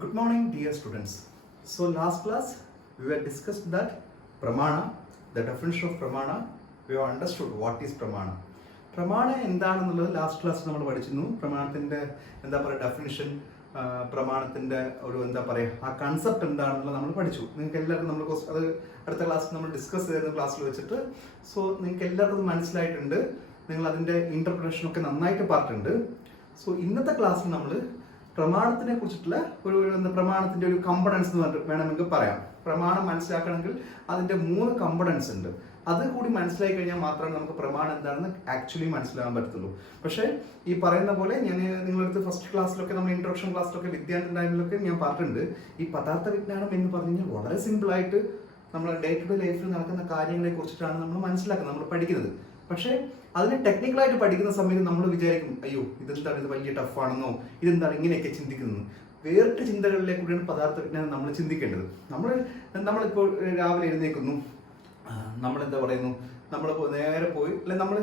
Good morning, dear students. So last class we were discussed that pramana, the definition of pramana, we have understood what is pramana. പ്രമാണ എന്താണെന്നുള്ളത് last class നമ്മൾ പഠിച്ചിരുന്നു. പ്രമാണത്തിൻ്റെ എന്താ പറയുക definition, പ്രമാണത്തിൻ്റെ ഒരു എന്താ പറയുക ആ കൺസെപ്റ്റ് എന്താണെന്നുള്ളത് നമ്മൾ പഠിച്ചു. നിങ്ങൾക്ക് എല്ലാവർക്കും നമ്മൾ അത് അടുത്ത ക്ലാസ്സിൽ നമ്മൾ ഡിസ്കസ് ചെയ്തിരുന്ന ക്ലാസ്സിൽ വെച്ചിട്ട്. സോ നിങ്ങൾക്ക് എല്ലാവർക്കും അത് മനസ്സിലായിട്ടുണ്ട്. നിങ്ങൾ അതിൻ്റെ ഇൻ്റർപ്രിട്ടേഷനൊക്കെ നന്നായിട്ട് പറഞ്ഞിട്ടുണ്ട്. സോ ഇന്നത്തെ ക്ലാസ്സിൽ നമ്മൾ പ്രമാണത്തിനെ കുറിച്ചിട്ടുള്ള ഒരു പ്രമാണത്തിൻ്റെ ഒരു കമ്പണൻസ് എന്ന് പറഞ്ഞിട്ട് വേണമെങ്കിൽ പറയാം. പ്രമാണം മനസ്സിലാക്കണമെങ്കിൽ അതിൻ്റെ 3 കമ്പണൻസ് ഉണ്ട്. അത് കൂടി മനസ്സിലാക്കി കഴിഞ്ഞാൽ മാത്രമേ നമുക്ക് പ്രമാണം എന്താണെന്ന് ആക്ച്വലി മനസ്സിലാകാൻ പറ്റത്തുള്ളൂ. പക്ഷേ ഈ പറയുന്ന പോലെ ഞാൻ നിങ്ങളടുത്ത് ഫസ്റ്റ് ക്ലാസ്സിലൊക്കെ നമ്മൾ ഇൻട്രൊഡക്ഷൻ ക്ലാസ്സിലൊക്കെ വിദ്യാർത്ഥി ടൈമിലൊക്കെ ഞാൻ പറഞ്ഞിട്ടുണ്ട്. ഈ പദാർത്ഥ വിജ്ഞാനം എന്ന് പറഞ്ഞു കഴിഞ്ഞാൽ വളരെ സിമ്പിളായിട്ട് നമ്മൾ ഡേ ടു ഡേ ലൈഫിൽ നടക്കുന്ന കാര്യങ്ങളെ കുറിച്ചിട്ടാണ് നമ്മൾ മനസ്സിലാക്കുന്നത്, നമ്മൾ പഠിക്കുന്നത്. പക്ഷേ അതിനെ ടെക്നിക്കലായിട്ട് പഠിക്കുന്ന സമയത്ത് നമ്മൾ വിചാരിക്കും, അയ്യോ ഇതെന്താണ്, ഇത് വലിയ ടഫാണെന്നോ, ഇതെന്താണ് ഇങ്ങനെയൊക്കെ ചിന്തിക്കുന്നത്. വേറിട്ട ചിന്തകളിലേക്ക് കൂടിയാണ് പദാർത്ഥ വിജ്ഞാനം നമ്മൾ ചിന്തിക്കേണ്ടത്. നമ്മളിപ്പോൾ രാവിലെ എഴുന്നേൽക്കുന്നു, നമ്മളെന്താ പറയുന്നു, നമ്മൾ നേരെ പോയി അല്ലെ നമ്മൾ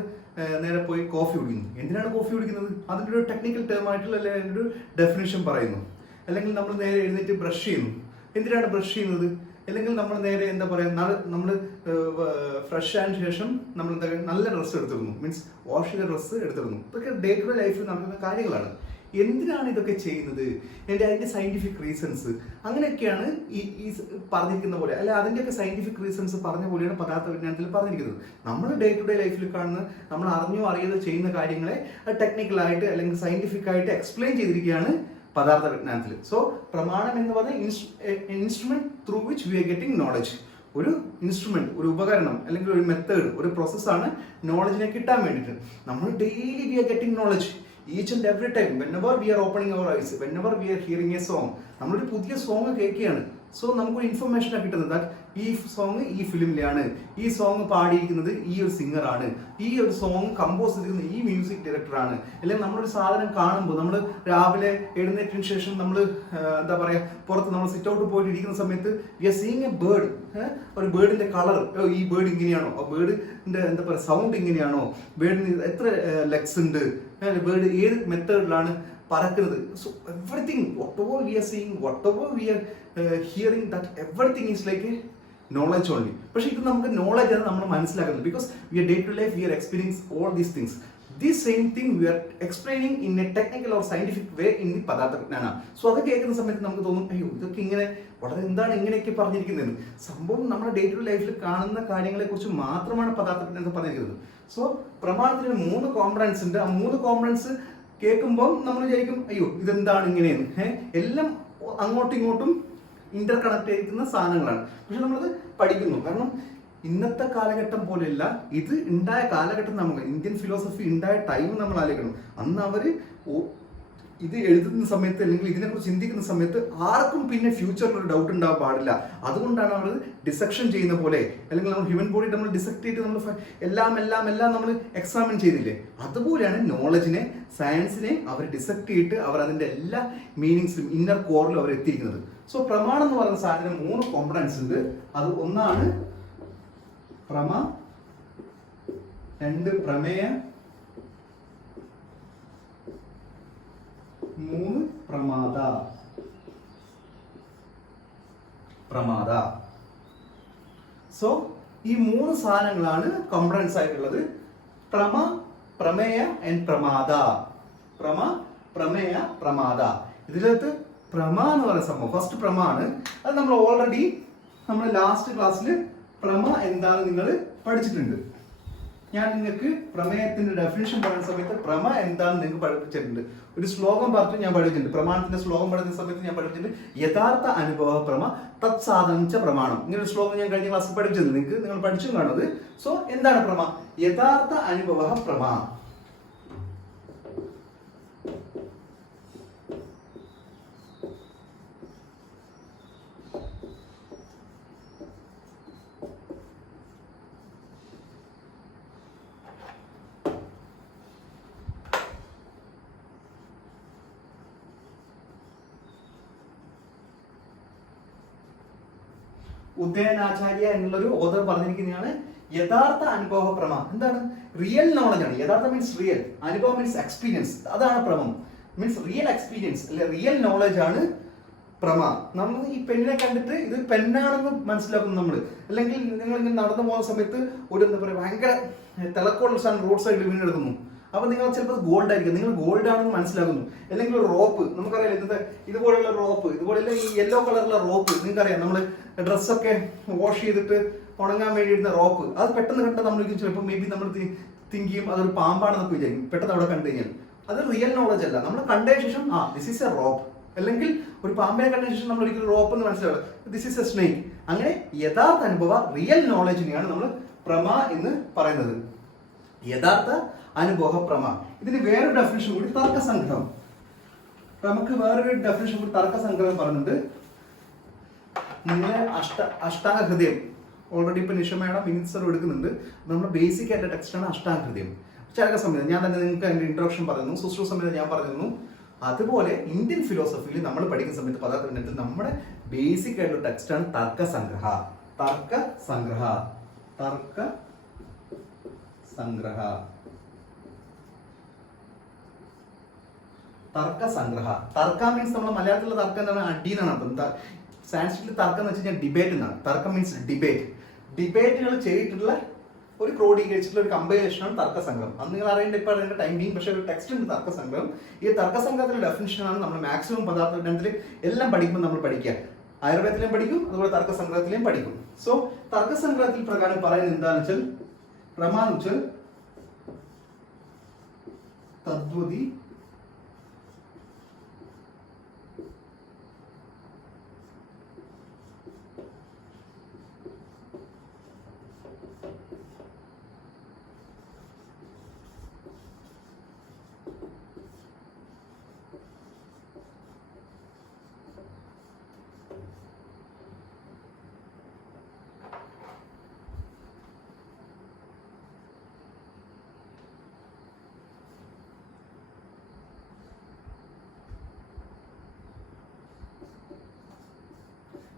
നേരെ പോയി കോഫി കുടിക്കുന്നു. എന്തിനാണ് കോഫി കുടിക്കുന്നത്? അതിൻ്റെ ഒരു ടെക്നിക്കൽ ടേം ആയിട്ടുള്ള അല്ലെങ്കിൽ അതിൻ്റെ ഒരു ഡെഫിനേഷൻ പറയുന്നു. അല്ലെങ്കിൽ നമ്മൾ നേരെ എഴുന്നേറ്റ് ബ്രഷ് ചെയ്യുന്നു. എന്തിനാണ് ബ്രഷ് ചെയ്യുന്നത്? അല്ലെങ്കിൽ നമ്മൾ നേരെ എന്താ പറയുക, നമ്മൾ ഫ്രഷ് ആയതിനു ശേഷം നമ്മൾ എന്താ നല്ല ഡ്രസ്സ് എടുത്തിരുന്നു, മീൻസ് വാഷ് ചെയ്ത ഡ്രസ്സ് എടുത്തിരുന്നു. ഇതൊക്കെ ഡേ ടു ഡേ ലൈഫിൽ നടക്കുന്ന കാര്യങ്ങളാണ്. എന്തിനാണ് ഇതൊക്കെ ചെയ്യുന്നത്? അതിൻ്റെ സയൻറ്റിഫിക് റീസൺസ് അങ്ങനെയൊക്കെയാണ് ഈ പറഞ്ഞിരിക്കുന്ന പോലെ, അല്ല അതിൻ്റെയൊക്കെ സയൻറ്റിഫിക് റീസൺസ് പറഞ്ഞ പോലെയാണ് പദാർത്ഥ വിജ്ഞാനത്തിൽ പറഞ്ഞിരിക്കുന്നത്. നമ്മൾ ഡേ ടു ഡേ ലൈഫിൽ കാണുന്ന, നമ്മൾ അറിഞ്ഞോ അറിയാതെ ചെയ്യുന്ന കാര്യങ്ങളെ ടെക്നിക്കലായിട്ട് അല്ലെങ്കിൽ സയൻറ്റിഫിക് ആയിട്ട് എക്സ്പ്ലെയിൻ ചെയ്തിരിക്കുകയാണ് പദാർത്ഥ വിജ്ഞാനത്തിൽ. സോ പ്രമാണം എന്ന് പറഞ്ഞാൽ instrument through which we are getting knowledge. ഒരു ഇൻസ്ട്രുമെന്റ്, ഒരു ഉപകരണം അല്ലെങ്കിൽ ഒരു മെത്തേഡ്, ഒരു പ്രോസസ്സാണ് നോളജിനെ കിട്ടാൻ വേണ്ടിയിട്ട്. നമ്മൾ daily we are getting knowledge each and every time, whenever we are opening our eyes, whenever we are hearing a song, നമ്മളൊരു പുതിയ സോങ് കേൾക്കുകയാണ്. സോ നമുക്കൊരു ഇൻഫർമേഷനാണ് കിട്ടുന്നത്. ദാറ്റ് ഈ സോങ് ഈ ഫിലിമിലാണ്, ഈ സോങ് പാടിയിരിക്കുന്നത് ഈ ഒരു സിംഗറാണ്, ഈ ഒരു സോങ് കമ്പോസ് ചെയ്തിരിക്കുന്നത് ഈ മ്യൂസിക് ഡയറക്ടറാണ്. അല്ലെങ്കിൽ നമ്മളൊരു സാധനം കാണുമ്പോൾ, നമ്മൾ രാവിലെ എഴുന്നേറ്റതിന് ശേഷം നമ്മൾ എന്താ പറയുക പുറത്ത് നമ്മൾ സിറ്റ് ഔട്ട് പോയിട്ട് ഇരിക്കുന്ന സമയത്ത് we are seeing a bird. ഒരു ബേർഡിന്റെ കളർ, ഈ ബേർഡ് ഇങ്ങനെയാണോ, ആ ബേർഡിന്റെ എന്താ പറയുക സൗണ്ട് ഇങ്ങനെയാണോ, ബേർഡിന് എത്ര ലെഗ്സ് ഉണ്ട്, ബേർഡ് ഏത് മെത്തേഡിലാണ് പറക്കുന്നത്. So everything whatever we are seeing, whatever we are hearing, that everything is like a knowledge only. പക്ഷേ ഇത് നമുക്ക് നോളജ് ആണ് നമ്മൾ മനസ്സിലാക്കുന്നത്. Because we are day to life we are experience all these things. This same thing we are explaining in a technical or scientific way in the പദാർത്ഥ വിജ്ഞാന. So അത് കേൾക്കുന്ന സമയത്ത് നമുക്ക് തോന്നും, അയ്യോ ഇതൊക്കെ ഇങ്ങനെ വളരെ എന്താണ് ഇങ്ങനെയൊക്കെ പറഞ്ഞിരിക്കുന്നത്. സംഭവം നമ്മുടെ ഡേ ടു ഡേ ലൈഫിൽ കാണുന്ന കാര്യങ്ങളെ കുറിച്ച് മാത്രമാണ് പദാർത്ഥ വിജ്ഞാനത്തിൽ പറഞ്ഞിരിക്കുന്നത്. സോ പ്രമാണത്തിന് 3 കോമ്പണൻസ് ഉണ്ട്. ആ 3 കോമ്പണൻസ് കേൾക്കുമ്പോൾ നമ്മൾ വിചാരിക്കും, അയ്യോ ഇതെന്താണ് ഇങ്ങനെയെന്ന്. എല്ലാം അങ്ങോട്ടും ഇങ്ങോട്ടും ഇന്റർ കണക്ട് ചെയ്തിരിക്കുന്ന സാധനങ്ങളാണ്. പക്ഷെ നമ്മളത് പഠിക്കുന്നു. കാരണം ഇന്നത്തെ കാലഘട്ടം പോലെയല്ല, ഇത് ഉണ്ടായ കാലഘട്ടം, നമുക്ക് ഇന്ത്യൻ ഫിലോസഫി ഉണ്ടായ ടൈം നമ്മൾ ആലോചിക്കണം. അന്ന് അവർ ഇത് എഴുതുന്ന സമയത്ത് അല്ലെങ്കിൽ ഇതിനെക്കുറിച്ച് ചിന്തിക്കുന്ന സമയത്ത് ആർക്കും പിന്നെ ഫ്യൂച്ചറിൽ ഒരു ഡൗട്ട് ഉണ്ടാകാൻ പാടില്ല. അതുകൊണ്ടാണ് അവർ ഡിസെക്ഷൻ ചെയ്യുന്ന പോലെ, അല്ലെങ്കിൽ നമ്മൾ ഹ്യൂമൻ ബോഡി നമ്മൾ ഡിസെക്ട് ചെയ്ത് നമ്മൾ എല്ലാം നമ്മൾ എക്സാമിൻ ചെയ്തില്ലേ, അതുപോലെയാണ് നോളജിനെ, സയൻസിനെ അവർ ഡിസെക്ട് ചെയ്തിട്ട് അവർ അതിൻ്റെ എല്ലാ മീനിങ്സിലും ഇന്നർ കോറിലും അവർ എത്തിയിരിക്കുന്നത്. സോ പ്രമാണം എന്ന് പറയുന്ന സാധനം 3 കോമ്പണൻസ് ഉണ്ട്. അത് ഒന്നാണ് പ്രമ, 2 പ്രമേയ, 3 പ്രമാദ. സോ ഈ 3 സാധനങ്ങളാണ് കോമ്പണൻസ് ആയിട്ടുള്ളത്. പ്രമ, പ്രമേയ ആൻഡ് പ്രമാദ. പ്രമ, പ്രമേയ, പ്രമാദ. ഇതിനകത്ത് പ്രമ എന്ന് പറയുന്ന സംഭവം ഫസ്റ്റ് പ്രമ ആണ്. അത് നമ്മൾ ഓൾറെഡി നമ്മൾ ലാസ്റ്റ് ക്ലാസ്സിൽ പ്രമ എന്താണെന്ന് നിങ്ങൾ പഠിച്ചിട്ടുണ്ട്. ഞാൻ നിങ്ങൾക്ക് പ്രമേയത്തിന്റെ ഡെഫിനിഷൻ പറയുന്ന സമയത്ത് പ്രമ എന്താണെന്ന് നിങ്ങൾക്ക് പഠിപ്പിച്ചിട്ടുണ്ട്. ഒരു ശ്ലോകം പറഞ്ഞു ഞാൻ പഠിച്ചിട്ടുണ്ട്. പ്രമാണത്തിന്റെ ശ്ലോകം പഠിക്കുന്ന സമയത്ത് ഞാൻ പഠിപ്പിച്ചിട്ടുണ്ട്, യഥാർത്ഥ അനുഭവ പ്രമ തത്സാധനിച്ച പ്രമാണം. ഇങ്ങനൊരു ശ്ലോകം ഞാൻ കഴിഞ്ഞ ക്ലാസ്സിൽ പഠിപ്പിച്ചിട്ടുണ്ട്. നിങ്ങൾ പഠിച്ചും കാണുന്നത്. സോ എന്താണ് പ്രമ? യഥാർത്ഥ അനുഭവ പ്രമ. ഉദയനാചാര്യ എന്നുള്ളൊരു ഓതർ പറഞ്ഞിരിക്കുന്നതാണ് യഥാർത്ഥ അനുഭവ പ്രമ. എന്താണ്? റിയൽ നോളജ് ആണ്. യഥാർത്ഥ മീൻസ് റിയൽ, അനുഭവം മീൻസ് എക്സ്പീരിയൻസ്. അതാണ് പ്രമം, മീൻസ് റിയൽ എക്സ്പീരിയൻസ് അല്ലെ റിയൽ നോളജ് ആണ് പ്രമ. നമ്മൾ ഈ പെണ്ണിനെ കണ്ടിട്ട് ഇത് പെണ്ണാണെന്ന് മനസ്സിലാക്കുന്നു നമ്മൾ. അല്ലെങ്കിൽ നിങ്ങൾ ഇങ്ങനെ നടന്നു പോകുന്ന സമയത്ത് ഒരു എന്താ പറയുക ഭയങ്കര തിളക്കമുള്ള സാധനം റോഡ് സൈഡിൽ വീണെടുക്കുന്നു. അപ്പൊ നിങ്ങൾ ചിലപ്പോൾ ഗോൾഡ് ആയിരിക്കും, നിങ്ങൾ ഗോൾഡ് ആണെന്ന് മനസ്സിലാക്കുന്നു. അല്ലെങ്കിൽ ഒരു റോപ്പ്, നമുക്കറിയാം ഇന്നത്തെ ഇതുപോലുള്ള റോപ്പ്, ഇതുപോലെയുള്ള ഈ യെല്ലോ കളറുള്ള റോപ്പ് നിങ്ങൾക്കറിയാം, നമ്മൾ ഡ്രസ്സൊക്കെ വാഷ് ചെയ്തിട്ട് ഉണങ്ങാൻ വേണ്ടി ഇടുന്ന റോപ്പ്. അത് പെട്ടെന്ന് കണ്ടാൽ നമ്മൾ ചിലപ്പോൾ മേ ബി നമ്മൾ തിങ്ക് ചെയ്യും അതൊരു പാമ്പാണെന്നൊക്കെ വിചാരിക്കും പെട്ടെന്ന് അവിടെ കണ്ടു കഴിഞ്ഞാൽ. അത് റിയൽ നോളജ് അല്ല. നമ്മൾ കണ്ടതിന് ശേഷം ദിസ് ഈസ് എ റോപ്പ്, അല്ലെങ്കിൽ ഒരു പാമ്പിനെ കണ്ടതിന് ശേഷം നമ്മൾ ഒരിക്കലും റോപ്പ് എന്ന് മനസ്സിലാവുക, ദിസ് ഈസ് എ സ്നേക്ക്. അങ്ങനെ യഥാർത്ഥ അനുഭവ റിയൽ നോളജിനെയാണ് നമ്മൾ പ്രമ എന്ന് പറയുന്നത്. യഥാർത്ഥ അനുഭവ പ്രമ. ഇതിന് വേറൊരു ഡെഫിനിഷൻ കൂടി തർക്കസംഗ്രഹം. നമുക്ക് വേറൊരു ഡെഫിനിഷൻ കൂടി തർക്കസംഗ്രഹം പറയുന്നുണ്ട്. നിങ്ങളെ അഷ്ടാംഗ ഹൃദയം ഓൾറെഡി ഇപ്പൊ നിഷമയുടെ മിനിറ്റ്സർ എടുക്കുന്നുണ്ട്. നമ്മുടെ ബേസിക് ആയിട്ട് ടെക്സ്റ്റാണ് അഷ്ടാംഗ ഹൃദയം. ചരക സംഹിത ഞാൻ തന്നെ നിങ്ങൾക്ക് അതിന്റെ ഇൻട്രൊഡക്ഷൻ പറയുന്നു, സുശ്രു സംഹിത ഞാൻ പറയുന്നു. അതുപോലെ ഇന്ത്യൻ ഫിലോസഫിയിൽ നമ്മൾ പഠിക്കുന്ന സമയത്ത് പദാർത്ഥത്തിൽ നമ്മുടെ ബേസിക് ആയിട്ടുള്ള ടെക്സ്റ്റാണ് തർക്കസംഗ്രഹ. തർക്കസംഗ്രഹ തർക്ക മീൻസ് നമ്മൾ മലയാളത്തിലുള്ള തർക്കം എന്താണ്? അടി എന്നാണ് അർത്ഥം. സാൻസ്ക്രിറ്റിൽ തർക്കം എന്ന് വെച്ച് കഴിഞ്ഞാൽ ഡിബേറ്റ് എന്നാണ്. തർക്കം മീൻസ് ഡിബേറ്റ്. ഡിബേറ്റുകൾ ചെയ്തിട്ടുള്ള ഒരു ക്രോഡീകരിച്ചിട്ടുള്ള ഒരു കമ്പൈലേഷനാണ് തർക്കസംഗ്രഹം. അന്ന് നിങ്ങൾ അറിയേണ്ട ഇപ്പൊ അറിയേണ്ട ടൈം ബീങ്. പക്ഷേ ഒരു ടെക്സ്റ്റ് ഉണ്ട് തർക്കസംഗ്രഹം. ഈ തർക്കസംഗ്രഹത്തിന്റെ ഡെഫിനിഷനാണ് നമ്മൾ മാക്സിമം പദാർത്ഥ വിജ്ഞാനത്തിൽ എല്ലാം പഠിക്കുമ്പോൾ നമ്മൾ പഠിക്കുക. ആയുർവേദത്തിലും പഠിക്കും, അതുപോലെ തർക്കസംഗ്രഹത്തിലും പഠിക്കും. സോ തർക്കസംഗ്രഹത്തിൽ പ്രകാരം പറയുന്നത് എന്താണെന്ന് വെച്ചാൽ പ്രമാന്ന് വെച്ചാൽ തദ്വതി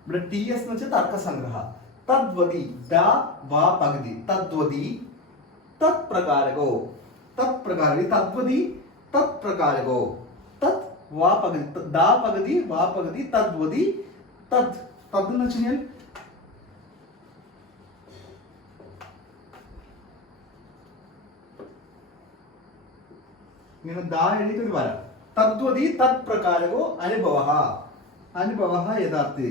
ഇവിടെ ടി എസ് എന്ന് വെച്ചാൽ തർക്കസംഗ്രഹ. തദ്വതി ദ വ പകുതി തദ്വതി തത് പ്രകാരകോ തദ്വതി തത് പ്രകാരകോ തത് വ പകുതി ദ പകുതി വ പകുതി തദ്വതി തത് തത് എന്ന് വെച്ച് കഴിഞ്ഞാൽ ഇങ്ങനെ ദാ എഴുതിയിട്ട് ഒരു വര. തദ്വതി തത് പ്രകാരകോ അനുഭവ യഥാർത്ഥി.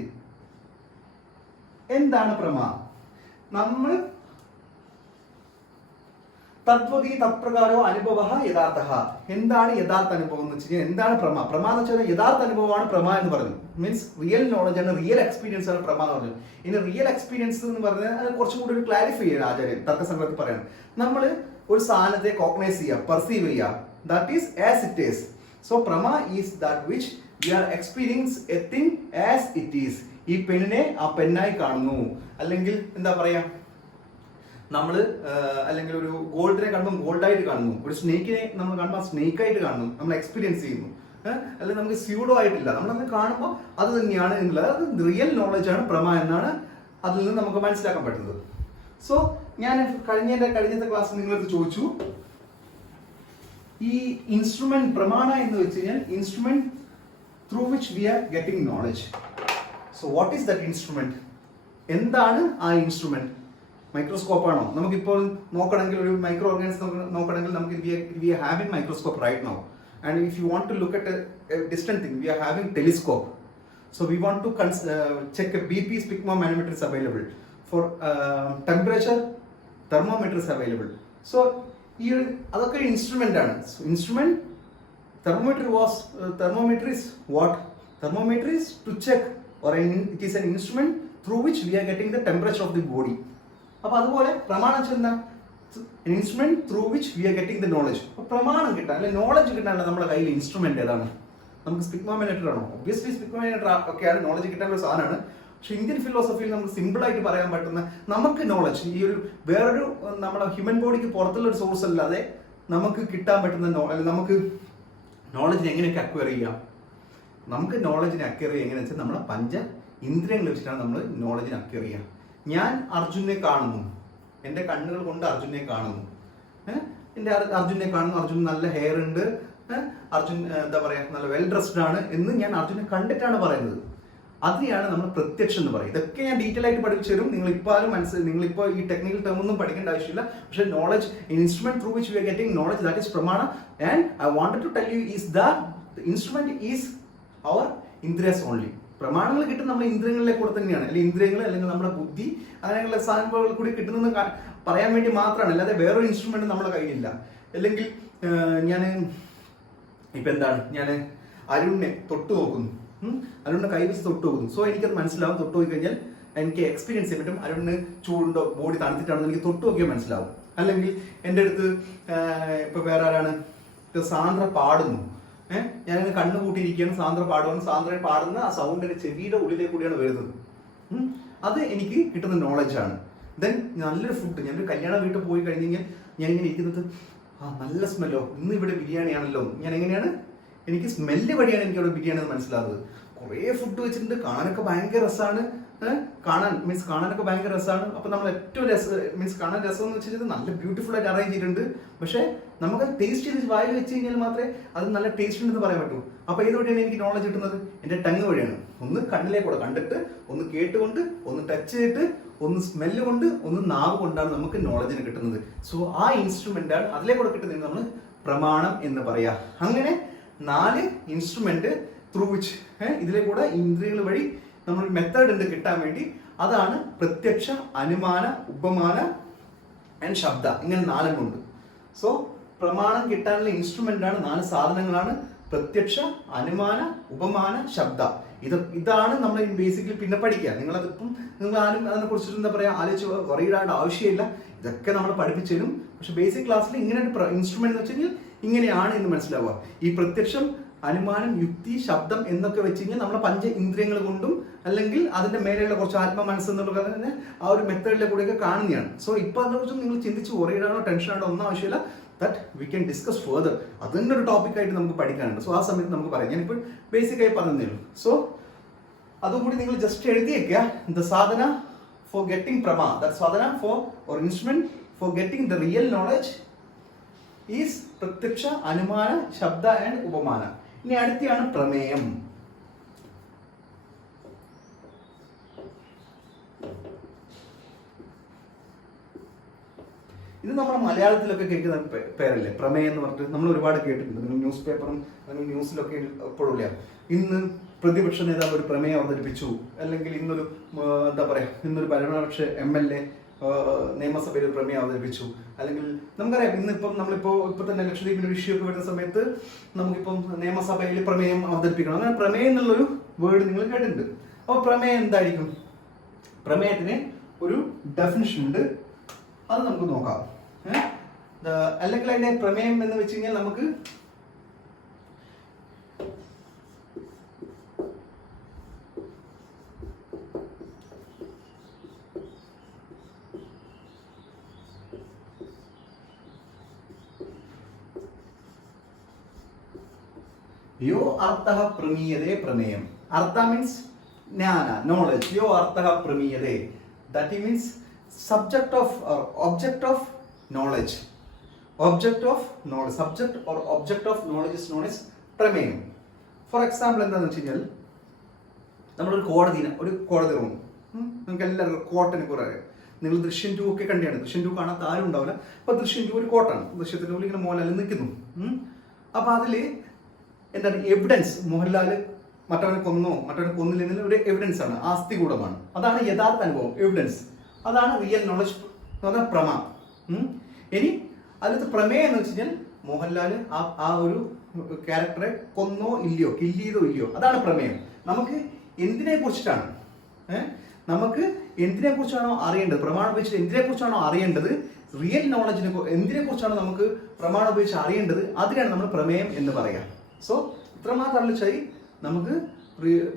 എന്താണ് പ്രമ? നമ്മൾ തദ്വതി തത്പ്രകാരോ അനുഭവ യഥാർത്ഥ. എന്താണ് യഥാർത്ഥ അനുഭവം എന്ന് വെച്ച് കഴിഞ്ഞാൽ എന്താണ് പ്രമ? പ്രമ എന്ന് വെച്ചാൽ യഥാർത്ഥ അനുഭവമാണ് പ്രമ എന്ന് പറഞ്ഞു. മീൻസ് റിയൽ നോളജ് ആണ്, റിയൽ എക്സ്പീരിയൻസ് ആണ് പ്രമ എന്ന് പറഞ്ഞത്. ഇനി റിയൽ എക്സ്പീരിയൻസ് എന്ന് പറഞ്ഞാൽ അത് കുറച്ചും കൂടി ഒരു ക്ലാരിഫൈ ചെയ്യണം ആചാര്യൻ തർക്കസംഗ്രഹത്തിൽ പറയണം. നമ്മൾ ഒരു സാധനത്തെ കോഗ്നൈസ് ചെയ്യുക, പെർസീവ് ചെയ്യുക, that is as it is. So പ്രമ is that which we are experience a thing as it is. ഈ പെണ്ണിനെ ആ പെണ്ണായി കാണുന്നു, അല്ലെങ്കിൽ എന്താ പറയാ, നമ്മൾ അല്ലെങ്കിൽ ഒരു ഗോൾഡിനെ കാണുമ്പോൾ ഗോൾഡായിട്ട് കാണുന്നു, ഒരു സ്നേക്കിനെ നമ്മൾ കാണുമ്പോൾ സ്നേക്കായിട്ട് കാണുന്നു, നമ്മൾ എക്സ്പീരിയൻസ് ചെയ്യുന്നു. അല്ലെങ്കിൽ നമുക്ക് സ്യൂഡോ ആയിട്ടില്ല, നമ്മളത് കാണുമ്പോൾ അത് തന്നെയാണ് എന്നുള്ളത്. അത് റിയൽ നോളജ് ആണ് പ്രമ എന്നാണ് അതിൽ നിന്ന് നമുക്ക് മനസ്സിലാക്കാൻ പറ്റുന്നത്. സോ ഞാൻ കഴിഞ്ഞത്തെ ക്ലാസ് നിങ്ങളടുത്ത് ചോദിച്ചു, ഈ ഇൻസ്ട്രുമെന്റ് പ്രമാണ എന്ന് വെച്ച് കഴിഞ്ഞാൽ instrument through which we are getting knowledge. So what is that instrument? എന്താണ് ആ ഇൻസ്ട്രുമെന്റ്? മൈക്രോസ്കോപ്പ് ആണോ? നമുക്കിപ്പോൾ നോക്കണമെങ്കിൽ ഒരു മൈക്രോ ഓർഗാനിസം നോക്കണമെങ്കിൽ നമുക്ക് we are having microscope right now. And if you want to look at a distant thing, we are having telescope. So we want to check a BP sphygmomanometer is available. For temperature, thermometer is available. So here അതൊക്കെ instrument ആണ്. Instrument thermometer is what? Thermometer is to check, or it is an instrument through which we are getting the temperature of the body. അപ്പോൾ അതുപോലെ പ്രമാണം ചെന്ന instrument through which we are getting the knowledge. അപ്പോൾ പ്രമാണം കിട്ടാൻ അല്ലെ knowledge കിട്ടാനുള്ള നമ്മുടെ കയ്യിൽ ഇൻസ്ട്രുമെന്റ് ഏതാണ്? നമുക്ക് സ്പിഗ്മോമീറ്റർ ആണോ? ഒബ്വിയസ്ലി സ്പിഗ്മോമീറ്റർ ഒക്കെയാണ് നോളജ് കിട്ടാനുള്ള സാധനമാണ്. പക്ഷെ ഇന്ത്യൻ ഫിലോസഫിയിൽ നമുക്ക് സിമ്പിൾ ആയിട്ട് പറയാൻ പറ്റുന്ന നമുക്ക് നോളജ് ഈ ഒരു വേറൊരു നമ്മുടെ ഹ്യൂമൻ ബോഡിക്ക് പുറത്തുള്ള ഒരു സോഴ്സ് അല്ലാതെ നമുക്ക് കിട്ടാൻ പറ്റുന്ന നമുക്ക് നോളജിനെ എങ്ങനെയൊക്കെ അക്വയർ ചെയ്യാം? നമുക്ക് നോളജിനെ അക്വയർ ചെയ്യുക എങ്ങനെയാണെന്ന് വെച്ചാൽ നമ്മുടെ പഞ്ച ഇന്ദ്രിയങ്ങൾ വെച്ചിട്ടാണ് നമ്മൾ നോളജിനെ അക്വയർ ചെയ്യുക. ഞാൻ അർജുനെ കാണുന്നു, എൻ്റെ കണ്ണുകൾ കൊണ്ട് അർജുനെ കാണുന്നു. അർജുനെ കാണുന്നു, അർജുൻ നല്ല ഹെയർ ഉണ്ട്, അർജുൻ എന്താ പറയാ നല്ല വെൽ ഡ്രസ്ഡ് ആണ് എന്ന് ഞാൻ അർജുനെ കണ്ടിട്ടാണ് പറയുന്നത്. അതിനെയാണ് നമ്മൾ പ്രത്യക്ഷം എന്ന് പറയുന്നത്. ഇതൊക്കെ ഞാൻ ഡീറ്റെയിൽ ആയിട്ട് പഠിപ്പിച്ചു തരും. നിങ്ങളിപ്പോൾ ഈ ടെക്നിക്കൽ ടേം ഒന്നും പഠിക്കേണ്ട ആവശ്യമില്ല. പക്ഷേ knowledge, instrument through which we are getting knowledge, that is പ്രമാണ. And I wanted to tell you is instrument is our ഇന്ദ്രിയസ് ഓൺലി. പ്രമാണങ്ങൾ കിട്ടുന്ന നമ്മുടെ ഇന്ദ്രിയങ്ങളിലെ കൂടെ തന്നെയാണ്, അല്ലെങ്കിൽ ഇന്ദ്രിയങ്ങൾ അല്ലെങ്കിൽ നമ്മുടെ ബുദ്ധി അങ്ങനെയുള്ള സാധനങ്ങൾ കൂടി കിട്ടുന്നെന്ന് പറയാൻ വേണ്ടി മാത്രമാണ്, അല്ലാതെ വേറൊരു ഇൻസ്ട്രുമെന്റ് നമ്മുടെ കയ്യിലില്ല. അല്ലെങ്കിൽ ഞാൻ ഇപ്പം എന്താണ്, ഞാൻ അരുണിനെ തൊട്ട് നോക്കുന്നു, അരുണിനെ കൈ വെച്ച് തൊട്ട് നോക്കുന്നു. സോ എനിക്കത് മനസ്സിലാവും. തൊട്ട് നോക്കി കഴിഞ്ഞാൽ എനിക്ക് എക്സ്പീരിയൻസ് ചെയ്യാൻ പറ്റും അരുണിന് ചൂടുണ്ടോ, ബോഡി തണുത്തിട്ടാണെന്ന് എനിക്ക് തൊട്ട് നോക്കിയാൽ മനസ്സിലാവും. അല്ലെങ്കിൽ എൻ്റെ അടുത്ത് ഇപ്പൊ വേറെ ആരാണ്, സാന്ദ്ര പാടുന്നു, ഞാനിങ്ങനെ കണ്ണു കൂട്ടിയിരിക്കുകയാണ്, സാന്ദ്ര പാടുവാണ്, സാന്ദ്ര പാടുന്ന ആ സൗണ്ട് എൻ്റെ ചെവിയുടെ ഉള്ളിലേക്ക് കൂടിയാണ് വരുന്നത്. അത് എനിക്ക് കിട്ടുന്ന നോളജാണ്. ദെൻ നല്ലൊരു ഫുഡ്, ഞാനൊരു കല്യാണ വീട്ടിൽ പോയി കഴിഞ്ഞ് കഴിഞ്ഞാൽ ഞാൻ ഇങ്ങനെ ഇരിക്കുന്നത്, നല്ല സ്മെല്ലോ, ഇന്ന് ഇവിടെ ബിരിയാണി ആണല്ലോ, ഞാൻ എങ്ങനെയാണ്, എനിക്ക് സ്മെല്ല് വഴിയാണ് എനിക്ക് അവിടെ ബിരിയാണി എന്ന് മനസ്സിലാവുന്നത്. കുറേ ഫുഡ് വെച്ചിട്ടുണ്ട്, കാണാനൊക്കെ ഭയങ്കര രസമാണ്, കാണാനൊക്കെ ഭയങ്കര രസമാണ്. അപ്പൊ നമ്മൾ ഏറ്റവും കാണാൻ രസം എന്ന് വെച്ചാൽ നല്ല ബ്യൂട്ടിഫുൾ ആയിട്ട് അറേഞ്ച് ചെയ്തിട്ടുണ്ട്. പക്ഷെ നമുക്ക് ടേസ്റ്റ് ചെയ്ത് വായിൽ വെച്ച് കഴിഞ്ഞാൽ മാത്രമേ അത് നല്ല ടേസ്റ്റ് ഉണ്ടെന്ന് പറയാൻ പറ്റൂ. അപ്പൊ ഏത് വഴിയാണ് എനിക്ക് നോളജ് കിട്ടുന്നത്? എന്റെ ടങ് വഴിയാണ്. ഒന്ന് കണ്ണിലേക്കൂടെ കണ്ടിട്ട്, ഒന്ന് കേട്ടുകൊണ്ട്, ഒന്ന് ടച്ച് ചെയ്തിട്ട്, ഒന്ന് സ്മെല്ല് കൊണ്ട്, ഒന്ന് നാവ് കൊണ്ടാണ് നമുക്ക് നോളജിന് കിട്ടുന്നത്. സോ ആ ഇൻസ്ട്രുമെന്റ് ആണ്, അതിലേക്കൂടെ കിട്ടുന്നത് നമ്മൾ പ്രമാണം എന്ന് പറയാ. അങ്ങനെ 4 ഇൻസ്ട്രുമെന്റ് ത്രൂ വിച്ച്, ഇതിലെ കൂടെ ഇന്ദ്രിയങ്ങൾ വഴി നമ്മൾ മെത്തേഡ് ഉണ്ട് കിട്ടാൻ വേണ്ടി. അതാണ് പ്രത്യക്ഷ, അനുമാന, ഉപമാന ആൻഡ് ശബ്ദ. ഇങ്ങനെ 4 ഉണ്ട്. സോ പ്രമാണം കിട്ടാനുള്ള ഇൻസ്ട്രുമെന്റ് ആണ്, 4 സാധനങ്ങളാണ്: പ്രത്യക്ഷ, അനുമാന, ഉപമാന, ശബ്ദ. ഇതാണ് നമ്മൾ ബേസിക്കലി പിന്നെ പഠിക്കുക. നിങ്ങൾ ആരും അതിനെ കുറിച്ചിട്ട് എന്താ പറയാ ആലോചിച്ച് വറിയിടാണ്ട് ആവശ്യമില്ല. ഇതൊക്കെ നമ്മൾ പഠിപ്പിച്ചു തരും. പക്ഷെ ബേസിക് ക്ലാസ്സിൽ ഇങ്ങനെ ഇൻസ്ട്രുമെന്റ് എന്ന് വെച്ച് കഴിഞ്ഞാൽ ഇങ്ങനെയാണ് എന്ന് മനസ്സിലാവുക. ഈ പ്രത്യക്ഷം, അനുമാനം, യുക്തി, ശബ്ദം എന്നൊക്കെ വെച്ച് കഴിഞ്ഞാൽ നമ്മളെ 5 ഇന്ദ്രിയങ്ങൾ കൊണ്ടും അല്ലെങ്കിൽ അതിന്റെ മേലെയുള്ള കുറച്ച് ആത്മ മനസ്സ് എന്നുള്ള തന്നെ ആ ഒരു മെത്തേഡിലെ കൂടെയൊക്കെ കാണുന്നതാണ്. സോ ഇപ്പൊ അതിനെക്കുറിച്ച് നിങ്ങൾ ചിന്തിച്ച് ഓറിയിടാനോ ടെൻഷനാണോ ഒന്നും ആവശ്യമില്ല. That we can discuss further. അത് തന്നെ ഒരു ടോപ്പിക്കായിട്ട് നമുക്ക് പഠിക്കാനുണ്ട്. സോ ആ സമയത്ത് നമുക്ക് പറയാം. ഞാനിപ്പോൾ ബേസിക്കായി പറഞ്ഞതേ ഉള്ളൂ. സോ അതുകൂടി നിങ്ങൾ ജസ്റ്റ് എഴുതിയേക്കുക. ദ സാധന ഫോർ ഗെറ്റിംഗ് പ്രമാ, ദാറ്റ് സാധന for or instrument for getting the real knowledge is പ്രത്യക്ഷ, അനുമാന, ശബ്ദ ആൻഡ് ഉപമാന. ഇനി അടുത്താണ് പ്രമേയം. ഇത് നമ്മുടെ മലയാളത്തിലൊക്കെ കേൾക്കുന്ന പേരല്ലേ പ്രമേയം എന്ന് പറഞ്ഞിട്ട്. നമ്മൾ ഒരുപാട് കേട്ടിട്ടുണ്ട്. നിങ്ങൾ ന്യൂസ് പേപ്പറും അല്ലെങ്കിൽ ന്യൂസിലൊക്കെ എപ്പോഴും ഇന്ന് പ്രതിപക്ഷ നേതാവ് ഒരു പ്രമേയം അവതരിപ്പിച്ചു, അല്ലെങ്കിൽ ഇന്നൊരു എന്താ പറയാ, ഇന്നൊരു ഭരണപക്ഷ MLA നിയമസഭയിൽ ഒരു പ്രമേയം അവതരിപ്പിച്ചു. അല്ലെങ്കിൽ നമുക്കറിയാം നമ്മളിപ്പോ തന്നെ ലക്ഷദ്വീപിന്റെ വിഷയമൊക്കെ വരുന്ന സമയത്ത് നമുക്കിപ്പം നിയമസഭയിൽ പ്രമേയം അവതരിപ്പിക്കണം. അങ്ങനെ പ്രമേയം എന്നുള്ളൊരു വേർഡ് നിങ്ങൾ കേട്ടിട്ടുണ്ട്. അപ്പോൾ പ്രമേയം എന്തായിരിക്കും? പ്രമേയത്തിന് ഒരു ഡെഫിനിഷൻ ഉണ്ട്, അത് നമുക്ക് നോക്കാം. അല്ലെങ്കിൽ അതിന്റെ പ്രമേയം എന്ന് വെച്ച് കഴിഞ്ഞാൽ നമുക്ക് യോ അർത്ഥഃ പ്രമീയതേ പ്രമേയം. അർത്ഥ മീൻസ് ജ്ഞാന, നോളജ്. യോ അർത്ഥഃ പ്രമീയതേ, that means subject of or object of knowledge. Object of knowledge, subject or object of knowledge is known as പ്രമേയം. ഫോർ എക്സാമ്പിൾ എന്താണെന്ന് വെച്ച് കഴിഞ്ഞാൽ നമ്മളൊരു കോടതി റൂം, നിങ്ങൾക്ക് എല്ലാവർക്കും കോർട്ടിനെ കുറെ അറിയാം. നിങ്ങൾ ദൃശ്യം 2 ഒക്കെ കണ്ടിയാണ്. ദൃശ്യം 2 കാണാത്ത ആരും ഉണ്ടാവില്ല. അപ്പൊ ദൃശ്യം 2 ഒരു കോർട്ടാണ്. ദൃശ്യത്തിന്റെ ഉള്ളിൽ ഇങ്ങനെ മോഹൻലാൽ നിൽക്കുന്നു. അപ്പൊ അതില് എന്താണ് എവിഡൻസ്? മോഹൻലാല് മറ്റവനെ കൊന്നില്ലെന്നുള്ള ഒരു എവിഡൻസ് ആണ്, ആസ്തികൂടമാണ്. അതാണ് യഥാർത്ഥ അനുഭവം, എവിഡൻസ്. അതാണ് റിയൽ നോളജ് എന്ന് പറഞ്ഞാൽ പ്രമാ. ഇനി അതിലത്തെ പ്രമേയം എന്ന് വെച്ച് കഴിഞ്ഞാൽ മോഹൻലാൽ ആ ഒരു ക്യാരക്ടറെ കൊന്നോ ഇല്ലയോ, കില്ല് ചെയ്തോ ഇല്ലയോ, അതാണ് പ്രമേയം. നമുക്ക് എന്തിനെ കുറിച്ചിട്ടാണ് അറിയേണ്ടത്, പ്രമാണം ഉപയോഗിച്ച് എന്തിനെ കുറിച്ചാണോ അറിയേണ്ടത്, റിയൽ നോളജിനെ എന്തിനെ കുറിച്ചാണോ നമുക്ക് പ്രമാണം ഉപയോഗിച്ച് അറിയേണ്ടത്, അതിനാണ് നമ്മൾ പ്രമേയം എന്ന് പറയാം. സോ ഇത്രമാത്രം അറിയിച്ചായി നമുക്ക്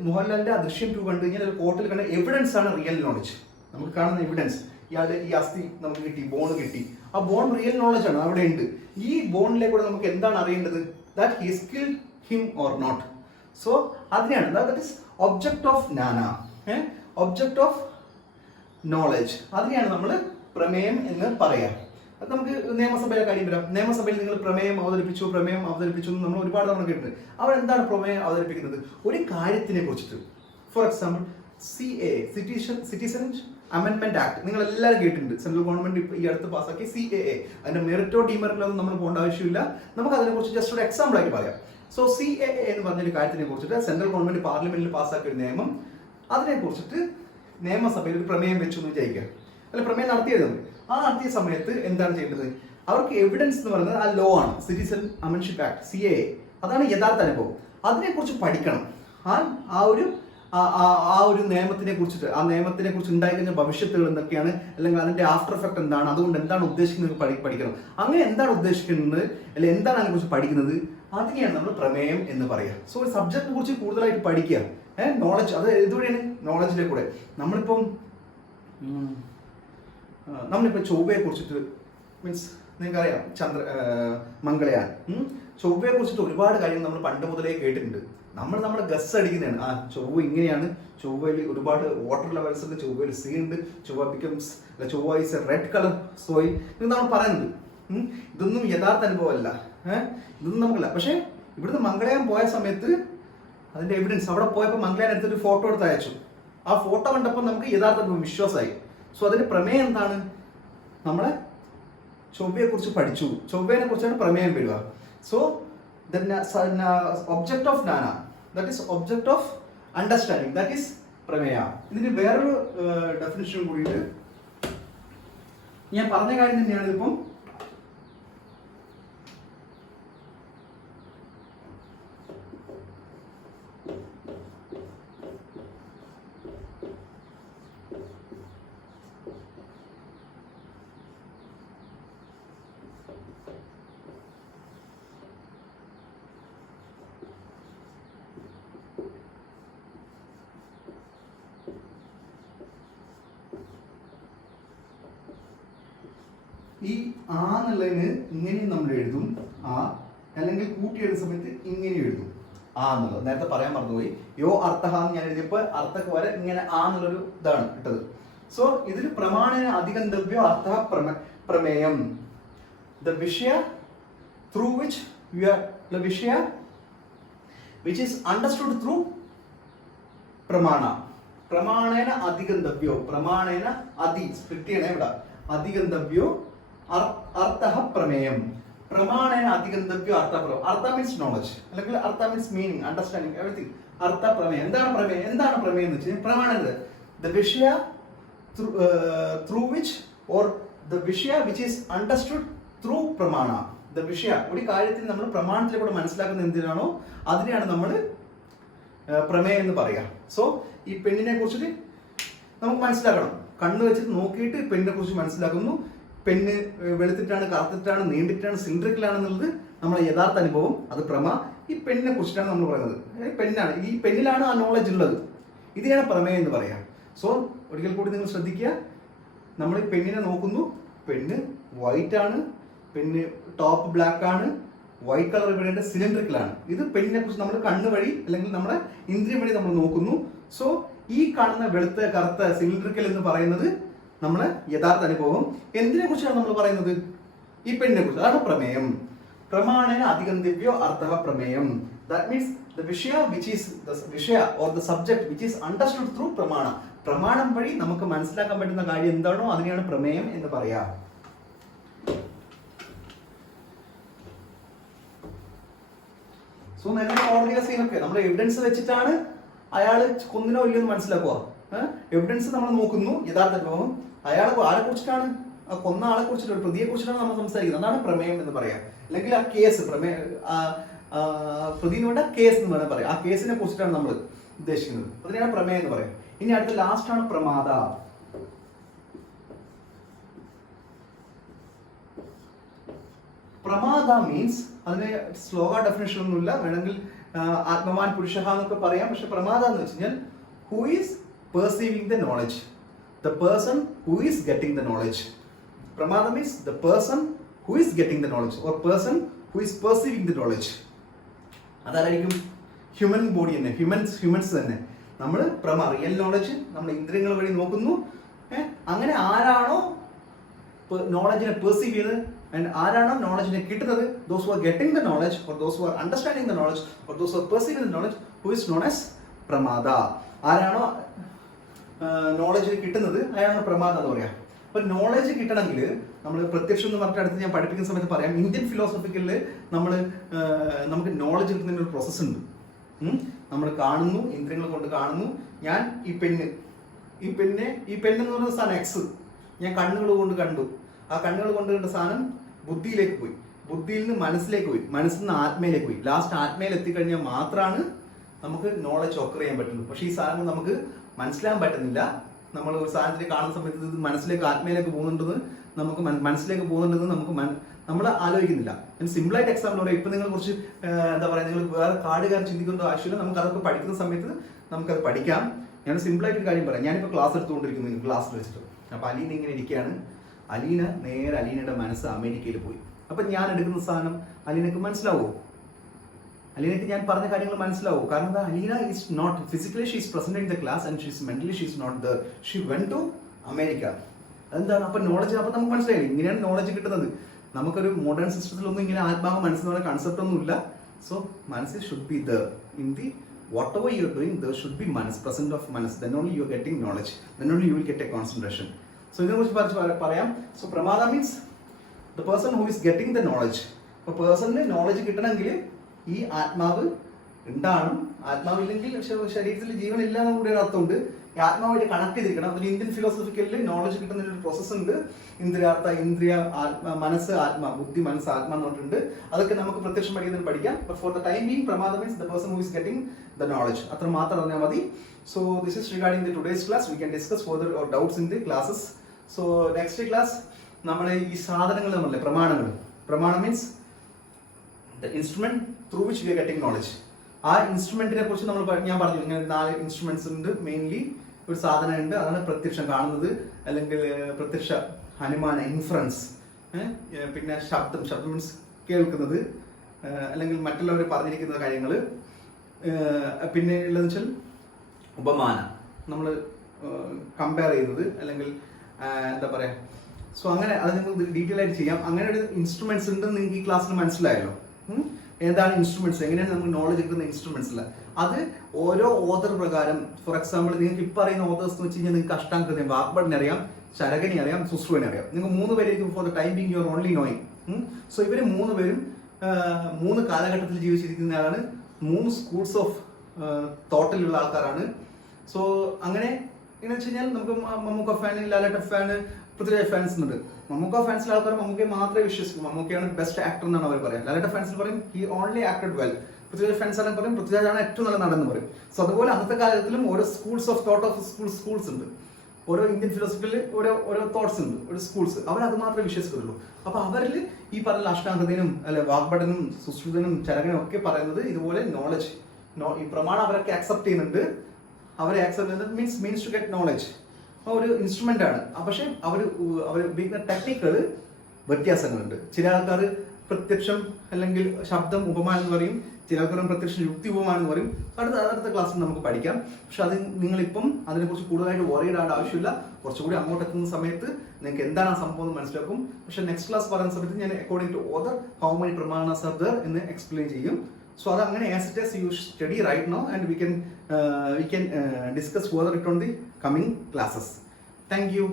മോഹൻലാലിന്റെ ആ ദൃശ്യം 2 കണ്ടു കഴിഞ്ഞാൽ കോർട്ടിൽ കണ്ട എവിഡൻസ് ആണ് റിയൽ നോളജ്. നമുക്ക് കാണുന്ന എവിഡൻസ്, ഇയാളുടെ ഈ അസ്ഥി നമുക്ക് കിട്ടി, ബോൺ കിട്ടി, ആ ബോൺ റിയൽ നോളജ് ആണ്, അവിടെ ഉണ്ട്. ഈ ബോണിലേക്കൂടെ നമുക്ക് എന്താണ് അറിയേണ്ടത്? That he killed him or not. So അതിനാണ് ദാറ്റ് ഈസ് ഒബ്ജക്ട് ഓഫ് ജ്ഞാന, ഒബ്ജക്ട് ഓഫ് നോളജ്. അതിനെയാണ് നമ്മൾ പ്രമേയം എന്ന് പറയാം. അത് നമുക്ക് നിയമസഭയിലെ കാര്യം വരാം. നിയമസഭയിൽ നിങ്ങൾ പ്രമേയം അവതരിപ്പിച്ചു എന്ന് നമ്മൾ ഒരുപാട് തവണ കേട്ടിട്ടുണ്ട്. അവിടെ എന്താണ് പ്രമേയം അവതരിപ്പിക്കുന്നത്? ഒരു കാര്യത്തിനെ കുറിച്ചിട്ട്, ഫോർ എക്സാമ്പിൾ CAA, സിറ്റിസൺ അമെൻമെന്റ് ആക്ട്, നിങ്ങൾ എല്ലാവരും കേട്ടിട്ടുണ്ട്. സെൻട്രൽ ഗവൺമെന്റ് ഈ അടുത്ത് പാസ്സാക്കി CAA. അതിന്റെ മെറിറ്റോ ഡിമെറിറ്റോ നമ്മൾ പോകേണ്ട ആവശ്യമില്ല. നമുക്ക് അതിനെക്കുറിച്ച് ജസ്റ്റ് ഒരു എക്സാമ്പിൾ ആയിട്ട് പറയാം. സോ CAA എന്ന് പറഞ്ഞൊരു കാര്യത്തിനെ കുറിച്ചിട്ട് സെൻട്രൽ ഗവൺമെന്റ് പാർലമെന്റിൽ പാസ്സാക്കിയ ഒരു നിയമം, അതിനെ കുറിച്ചിട്ട് നിയമസഭയിൽ ഒരു പ്രമേയം വെച്ചു എന്ന് വിചാരിക്കുക. അല്ല, പ്രമേയം നടത്തിയത് നടത്തിയ സമയത്ത് എന്താണ് ചെയ്യേണ്ടത്? അവർക്ക് എവിഡൻസ് എന്ന് പറയുന്നത് ആ ലോ ആണ്, സിറ്റിസൺ അമെൻഷിപ്പ് ആക്ട് CAA. അതാണ് യഥാർത്ഥ അനുഭവം. അതിനെക്കുറിച്ച് പഠിക്കണം. ആ ഒരു നിയമത്തിനെ കുറിച്ചിട്ട്, ആ നിയമത്തിനെ കുറിച്ച് ഉണ്ടായിക്കഴിഞ്ഞ ഭവിഷ്യത്തുകൾ എന്തൊക്കെയാണ്, അല്ലെങ്കിൽ അതിന്റെ ആഫ്റ്റർ എഫക്ട് എന്താണ്, അതുകൊണ്ട് എന്താണ് ഉദ്ദേശിക്കുന്നത് പഠിക്കണം. അങ്ങനെ എന്താണ് ഉദ്ദേശിക്കുന്നത്, അല്ലെങ്കിൽ എന്താണ് അതിനെക്കുറിച്ച് പഠിക്കുന്നത്, അതിനെയാണ് നമ്മൾ പ്രമേയം എന്ന് പറയുക. സോ ഒരു സബ്ജക്റ്റിനെ കുറിച്ച് കൂടുതലായിട്ട് പഠിക്കുക. നോളജ്, അത് ഇതുവരെയാണ് നോളജിലെ കൂടെ. നമ്മളിപ്പം ചൊവ്വയെ കുറിച്ചിട്ട്, മീൻസ് നിങ്ങൾക്കറിയാം മംഗളയാൻ, ചൊവ്വയെ കുറിച്ചിട്ട് ഒരുപാട് കാര്യങ്ങൾ നമ്മൾ പണ്ട് മുതലേ കേട്ടിട്ടുണ്ട്. നമ്മുടെ ഗസ് അടിക്കുന്നതാണ്. ചൊവ്വ ഇങ്ങനെയാണ്, ചൊവ്വയിൽ ഒരുപാട് വാട്ടർ ലെവൽസ് ഉണ്ട്, ചൊവ്വയിൽ സീ ഉണ്ട്, ചൊവ്വ is A red colour soil, ഇത് നമ്മൾ പറയുന്നുണ്ട്. ഇതൊന്നും യഥാർത്ഥ അനുഭവമല്ല, ഇതൊന്നും നമുക്കല്ല. പക്ഷെ ഇവിടുന്ന് മംഗളയാൻ പോയ സമയത്ത് അതിന്റെ എവിഡൻസ്, അവിടെ പോയപ്പോൾ മംഗളയാൻ എടുത്തൊരു ഫോട്ടോ എടുത്ത് അയച്ചു. ആ ഫോട്ടോ കണ്ടപ്പോൾ നമുക്ക് യഥാർത്ഥ വിശ്വാസമായി. സോ അതിന്റെ പ്രമേയം എന്താണ്? നമ്മളെ ചൊവ്വയെ കുറിച്ച് പഠിച്ചു, ചൊവ്വയെ കുറിച്ചാണ് പ്രമേയം വരിക. So the object of Nana, that is object of understanding, that is പ്രമേയ. ഇതിന് വേറൊരു ഡെഫിനിഷൻ കൂടിയിട്ട് ഞാൻ പറഞ്ഞ കാര്യം തന്നെയാണ്. ഇതിപ്പം ഈ ആ എന്നുള്ളതിന് ഇങ്ങനെയും നമ്മൾ എഴുതും, അല്ലെങ്കിൽ കൂട്ടി എഴുതുന്ന സമയത്ത് ഇങ്ങനെ എഴുതും എന്നുള്ളത്. നേരത്തെ പറയാൻ മറന്നുപോയി. യോ അർത്ഥ എന്ന് ഞാൻ എഴുതിയപ്പോൾ അർത്ഥക്ക് വരെ ഇങ്ങനെ എന്നുള്ളൊരു ഇതാണ് ഇട്ടത്. സോ ഇതിൽ പ്രമാണന അധികന്തവ്യോ അർത്ഥ പ്രമേയം, the വിഷയ through which we are, the വിഷയ which is understood through പ്രമാണ. പ്രമാണേന അധികന്തവ്യോ, പ്രമാണേന സ്പ്ലിറ്റ് ചെയ്യണേ ഇവിടെ, അധികന്തവ്യോ അർത്ഥ പ്രമേയം. പ്രമാണേന അധികന്തവ്യോ അർത്ഥ പ്രമേയം. അർത്ഥ മീൻസ് നോളജ്, അല്ലെങ്കിൽ അർത്ഥ മീൻസ് മീനിങ്, അണ്ടർസ്റ്റാൻഡിങ്, എവരിതിങ്. അർത്ഥ പ്രമേയം. എന്താണ് പ്രമേയം? എന്താണ് പ്രമേയം എന്ന് വെച്ചാൽ പ്രമാണത് the വിഷയ through which, or the വിഷയ which is understood through പ്രമാണ. the വിഷയ, ഒരു കാര്യത്തിൽ നമ്മൾ പ്രമാണത്തിലൂടെ മനസ്സിലാക്കുന്ന എന്തിനാണോ അതിനെയാണ് നമ്മൾ പ്രമേയം എന്ന് പറയുക. സോ ഈ പെണ്ണിനെ കുറിച്ചിട്ട് നമുക്ക് മനസ്സിലാക്കണം. കണ്ണ് വെച്ചിട്ട് നോക്കിയിട്ട് പെണ്ണിനെ കുറിച്ച് മനസ്സിലാക്കുന്നു. പെണ്ണ് വെളുത്തിട്ടാണ്, കറുത്തിട്ടാണ്, നീണ്ടിട്ടാണ്, സിലിണ്ടറിക്കലാണെന്നുള്ളത് നമ്മളെ യഥാർത്ഥ അനുഭവം, അത് ഈ പെണ്ണിനെ കുറിച്ചിട്ടാണ് നമ്മൾ പറയുന്നത്. പെണ്ണാണ്, ഈ പെണ്ണിലാണ് ആ നോളജ് ഉള്ളത്. ഇതിനാണ് പ്രമേയം എന്ന് പറയാം. സോ ഒരിക്കൽ കൂടി നിങ്ങൾ ശ്രദ്ധിക്കുക, നമ്മൾ ഈ പെണ്ണിനെ നോക്കുന്നു, പെണ്ണ് വൈറ്റ് ആണ്, പെണ്ണ് ടോപ്പ് ബ്ലാക്ക് ആണ്, വൈറ്റ് കളർ ഇവിടെ സിലിണ്ടറിക്കലാണ്. ഇത് പെണ്ണിനെ കുറിച്ച് നമ്മൾ കണ്ണ് വഴി അല്ലെങ്കിൽ നമ്മുടെ ഇന്ദ്രിയം വഴി നമ്മൾ നോക്കുന്നു. സോ ഈ കാണുന്ന വെളുത്ത, കറുത്ത, സിലിണ്ടറിക്കൽ എന്ന് പറയുന്നത് നമ്മളെ യഥാർത്ഥ അനുഭവം. എന്തിനെ കുറിച്ചാണ് നമ്മൾ പറയുന്നത്? ഈ പെണ്ണിനെ കുറിച്ച്. അതാണ് പ്രമേയം. പ്രമാണേന അധികന്തവ്യോ അർത്ഥ പ്രമേയം. ദാറ്റ് മീൻസ് the വിഷയ which is the വിഷയ or the subject which is understood through പ്രമാണ. പ്രമാണം വഴി നമുക്ക് മനസ്സിലാക്കാൻ പറ്റുന്ന കാര്യം എന്താണോ അതിനെയാണ് പ്രമേയം എന്ന് പറയാ. സോ നേരത്തെ ഓർഡിനറി സീനൊക്കെ നമ്മൾ എവിഡൻസ് വെച്ചിട്ടാണ് അയാൾ കൊന്നിനോ ഇല്ലെന്ന് മനസ്സിലാക്കുക. എവിഡൻസ് നമ്മൾ നോക്കുന്നു, യഥാർത്ഥ അനുഭവം. ആരെ കുറിച്ചിട്ടാണ്, കൊന്ന ആളെ കുറിച്ചിട്ട്, ഒരു പ്രതിയെ കുറിച്ചിട്ടാണ് നമ്മൾ സംസാരിക്കുന്നത്. അതാണ് പ്രമേയം എന്ന് പറയാം. അല്ലെങ്കിൽ ആ കേസ്, പ്രതിന് വേണ്ട കേസ് എന്ന് വേണം പറയാം. ആ കേസിനെ കുറിച്ചിട്ടാണ് നമ്മൾ ഉദ്ദേശിക്കുന്നത്. അതിനെയാണ് പ്രമേയം എന്ന് പറയാം. ഇനി അടുത്ത ലാസ്റ്റ് ആണ് പ്രമാദ. പ്രമാദ മീൻസ്, അതിന് ശ്ലോക ഡെഫിനേഷൻ ഒന്നുമില്ല, വേണമെങ്കിൽ ആത്മവാൻ പുരുഷ എന്നൊക്കെ പറയാം. പക്ഷെ പ്രമാദ എന്ന് വെച്ച് കഴിഞ്ഞാൽ who is perceiving the knowledge, the person who is getting the knowledge. Pramada means the person who is getting the knowledge, or person who is perceiving the knowledge. അതായിരിക്കും ഹ്യൂമൻ ബോഡി തന്നെ, ഹ്യൂമൻസ് തന്നെ. നമ്മൾ real knowledge നമ്മൾ ഇന്ദ്രിയങ്ങൾ വഴി നോക്കുന്നു. അങ്ങനെ ആരാണോ നോളജിനെ പെർസീവ് ചെയ്യുന്നത്, ആൻഡ് ആരാണോ നോളജിനെ കിട്ടുന്നത്, those who are getting the knowledge, or those who are understanding the knowledge, or those who are perceiving the knowledge, who is known as പ്രമാദ. ആരാണോ നോളജ് കിട്ടുന്നത് അയാളാണ് പ്രമാദ എന്ന് പറയാം. അപ്പൊ നോളജ് കിട്ടണമെങ്കിൽ നമ്മൾ പ്രത്യക്ഷം എന്ന് പറഞ്ഞിട്ട് അടുത്ത് ഞാൻ പഠിപ്പിക്കുന്ന സമയത്ത് പറയാം, ഇന്ത്യൻ ഫിലോസഫിക്കലിൽ നമുക്ക് നോളജ് കിട്ടുന്നതിന് ഒരു പ്രോസസ്സ് ഉണ്ട്. നമ്മൾ കാണുന്നു, ഇന്ദ്രിയങ്ങൾ കൊണ്ട് കാണുന്നു. ഞാൻ ഈ പെണ്ണ് എന്ന് പറയുന്ന സാധനം എക്സ് ഞാൻ കണ്ണുകൾ കൊണ്ട് കണ്ടു. ആ കണ്ണുകൾ കൊണ്ട് കണ്ട സാധനം ബുദ്ധിയിലേക്ക് പോയി, ബുദ്ധിയിൽ നിന്ന് മനസ്സിലേക്ക് പോയി, മനസ്സിൽ നിന്ന് ആത്മയിലേക്ക് പോയി. ലാസ്റ്റ് ആത്മയിൽ എത്തിക്കഴിഞ്ഞാൽ മാത്രമാണ് നമുക്ക് നോളജ് ഒക്കർ ചെയ്യാൻ പറ്റുന്നത്. പക്ഷേ ഈ സാധനം നമുക്ക് മനസ്സിലാക്കാൻ പറ്റുന്നില്ല. നമ്മൾ ഒരു സാധനത്തിൽ കാണുന്ന സമയത്ത് ഇത് മനസ്സിലേക്ക് ആത്മയിലേക്ക് പോകുന്നുണ്ടെന്ന് നമുക്ക് നമ്മൾ ആലോചിക്കുന്നില്ല. ഞാൻ സിമ്പിളായിട്ട് എക്സാമ്പിൾ പറയാം. ഇപ്പം നിങ്ങൾ കുറച്ച് എന്താ പറയുക, നിങ്ങൾ വേറെ കാർഡുകാർ ചിന്തിക്കേണ്ട ആവശ്യമില്ല. നമുക്ക് അതൊക്കെ പഠിക്കുന്ന സമയത്ത് നമുക്കത് പഠിക്കാം. ഞാൻ സിമ്പിളായിട്ട് ഒരു കാര്യം പറയാം. ഞാനിപ്പോൾ ക്ലാസ് എടുത്തുകൊണ്ടിരിക്കുന്നു, ക്ലാസ്സിൽ വെച്ചിട്ട്. അപ്പോൾ അലീന ഇങ്ങനെ ഇരിക്കുകയാണ്. അലീനയുടെ മനസ്സ് അമേരിക്കയിൽ പോയി. അപ്പം ഞാൻ എടുക്കുന്ന സാധനം അലീനക്ക് മനസ്സിലാവുമോ? അലീനക്ക് ഞാൻ പറഞ്ഞ കാര്യങ്ങൾ മനസ്സിലാവും. കാരണം എന്താ, Aleena is not physically she is present in the class and she is mentally she is not there. She went to America. എന്താണ് അപ്പം നോളജ്? അപ്പം നമുക്ക് മനസ്സിലായില്ലേ, ഇങ്ങനെയാണ് നോളജ് കിട്ടുന്നത്. നമുക്കൊരു മോഡേൺ സിസ്റ്റത്തിലൊന്നും ഇങ്ങനെ ആത്മാവ് മനസ്സിലുള്ള കൺസെപ്റ്റ് ഒന്നും ഇല്ല. സോ മനസ്സ് should be there in the whatever you are doing. There should be manas, present of manas. Then only you are getting knowledge. Then only you will get a concentration. So ഇതിനെ കുറിച്ച് പറയാം. So pramada means the person who is getting the knowledge. അപ്പോൾ പേഴ്സണിന് knowledge കിട്ടണമെങ്കിൽ ഈ ആത്മാവ് ഉണ്ടാകണം. ആത്മാവില്ലെങ്കിൽ ശരീരത്തിൽ ജീവനില്ല എന്ന് കൂടി ഒരു അർത്ഥമുണ്ട്. ഈ ആത്മാവായിട്ട് കണക്ട് ചെയ്തിരിക്കണം. അതിൽ ഇന്ത്യൻ ഫിലോസഫിക്കലിൽ നോളജ് കിട്ടുന്ന ഒരു പ്രോസസ്സ് ഉണ്ട്. ഇന്ദ്രിയ മനസ്സ് ആത്മാ, ബുദ്ധി മനസ്സ് ആത്മാ എന്ന് പറഞ്ഞിട്ടുണ്ട്. അതൊക്കെ നമുക്ക് പ്രത്യക്ഷം പഠിക്കുന്നതിന് പഠിക്കാം. But for the time being പ്രമാദ means the person who is getting the knowledge. അത്ര മാത്രം അറിഞ്ഞാൽ മതി. So this is regarding the today's class. We can discuss further or doubts in the classes. So next class നമ്മൾ ഈ സാധനങ്ങൾ തമ്മിലെ പ്രമാണം means the instrument through which we are getting knowledge. ആ ഇൻസ്ട്രുമെന്റിനെ കുറിച്ച് ഞാൻ പറഞ്ഞു, ഇങ്ങനെ 4 ഇൻസ്ട്രുമെന്റ്സ് ഉണ്ട്. മെയിൻലി ഒരു സാധനം ഉണ്ട്, അതാണ് പ്രത്യക്ഷം കാണുന്നത്, അല്ലെങ്കിൽ പ്രത്യക്ഷ അനുമാന ഇൻഫറൻസ്. പിന്നെ ശബ്ദം മീൻസ് കേൾക്കുന്നത്, അല്ലെങ്കിൽ മറ്റുള്ളവർ പറഞ്ഞിരിക്കുന്ന കാര്യങ്ങൾ. പിന്നെ ഉള്ളതെന്ന് വെച്ചാൽ ഉപമാനം, നമ്മൾ കമ്പയർ ചെയ്യുന്നത്, അല്ലെങ്കിൽ എന്താ പറയുക. സോ അങ്ങനെ അത് നിങ്ങൾക്ക് ഡീറ്റെയിൽ ആയിട്ട് ചെയ്യാം. അങ്ങനെ ഒരു ഇൻസ്ട്രുമെന്റ്സ് ഉണ്ടെന്ന് നിങ്ങൾക്ക് ഈ ക്ലാസ്സിൽ മനസ്സിലായല്ലോ. ഏതാണ് ഇൻസ്ട്രുമെന്റ്സ്, എങ്ങനെയാണ് നമുക്ക് നോളജ് കിട്ടുന്ന ഇൻസ്ട്രുമെന്റ്സ്. അത് ഓരോ ഓതർ പ്രകാരം, ഫോർ എക്സാമ്പിൾ നിങ്ങൾക്ക് ഇപ്പം അറിയുന്ന ഓതേഴ്സ് എന്ന് വെച്ച് കഴിഞ്ഞാൽ നിങ്ങൾക്ക് അഷ്ടാംഗൃതം, വാഗ്ഭടനെ അറിയാം, ചരകനെ അറിയാം, സുശ്രുവനെ അറിയാം. നിങ്ങൾ 3 പേരായിരിക്കും for the time being you are only knowing. So ഇവർ 3 പേരും 3 കാലഘട്ടത്തിൽ ജീവിച്ചിരിക്കുന്നയാളാണ്. 3 സ്കൂൾസ് ഓഫ് തോട്ടിലുള്ള ആൾക്കാരാണ്. സോ അങ്ങനെ എന്ന് വെച്ച് കഴിഞ്ഞാൽ നമുക്ക് Mammukka fan, Laletta fan, Prithviraj fans ഉണ്ട്. മമ്മൂക്ക ഫാൻസിലെ ആൾക്കാർ മമ്മൂക്കയെ മാത്രമേ വിശ്വസിക്കൂ. മമ്മൂക്കയാണ് ബെസ്റ്റ് ആക്ടർ എന്നാണ് അവർ പറയാം. ലാലേട്ട ഫാൻസിൽ പറയും he only acted well. Prithviraj fans ആണെങ്കിൽ പറയും പൃഥ്വിരാജാണ് ഏറ്റവും നല്ല നടൻ എന്ന് പറയും. സോ അതുപോലെ അന്നത്തെ കാലത്തിലും ഓരോ schools of thought of schools ഉണ്ട്. ഓരോ ഇന്ത്യൻ ഫിലോസഫിയിൽ ഓരോ തോട്ട്സ് ഉണ്ട്, ഒരു സ്കൂൾസ്. അവരത് മാത്രമേ വിശ്വസിക്കുള്ളൂ. അപ്പൊ അവരിൽ ഈ പറഞ്ഞ അഷ്ടാംഗതനും അല്ലെ വാഗ്ഭടനും സുശ്രുതനും ചരകനും ഒക്കെ പറയുന്നത് ഇതുപോലെ നോളജ്, ഈ പ്രമാണം അവരൊക്കെ അക്സെപ്റ്റ് ചെയ്യുന്നുണ്ട്. അവരെ അക്സെപ്റ്റ് ചെയ്യുന്നത് മീൻസ് ടു ഗെറ്റ് നോളജ്. ഒരു ഇൻസ്ട്രുമെന്റ് ആണ്. പക്ഷെ അവർ ഉപയോഗിക്കുന്ന ടെക്നിക്കുകൾ വ്യത്യാസങ്ങളുണ്ട്. ചില ആൾക്കാർ പ്രത്യക്ഷം അല്ലെങ്കിൽ ശബ്ദം ഉപമാനം എന്ന് പറയും, ചില ആൾക്കാർ പ്രത്യക്ഷം യുക്തി ഉപമാനം എന്ന് പറയും. അടുത്ത ക്ലാസ്സിൽ നമുക്ക് പഠിക്കാം. പക്ഷെ അത് നിങ്ങളിപ്പം അതിനെക്കുറിച്ച് കൂടുതലായിട്ട് വറിയിടാൻ ആവശ്യമില്ല. കുറച്ചുകൂടി അങ്ങോട്ട് എത്തുന്ന സമയത്ത് നിങ്ങൾക്ക് എന്താണ് ആ സംഭവം എന്ന് മനസ്സിലാക്കും. പക്ഷെ നെക്സ്റ്റ് ക്ലാസ് പറയുന്ന സമയത്ത് ഞാൻ according to author how many പ്രമാണാസ് ആർ ദർ എന്ന് എക്സ്പ്ലെയിൻ ചെയ്യും. So that അങ്ങനെ as it is you study right now, and we can discuss further it on the coming classes. Thank you.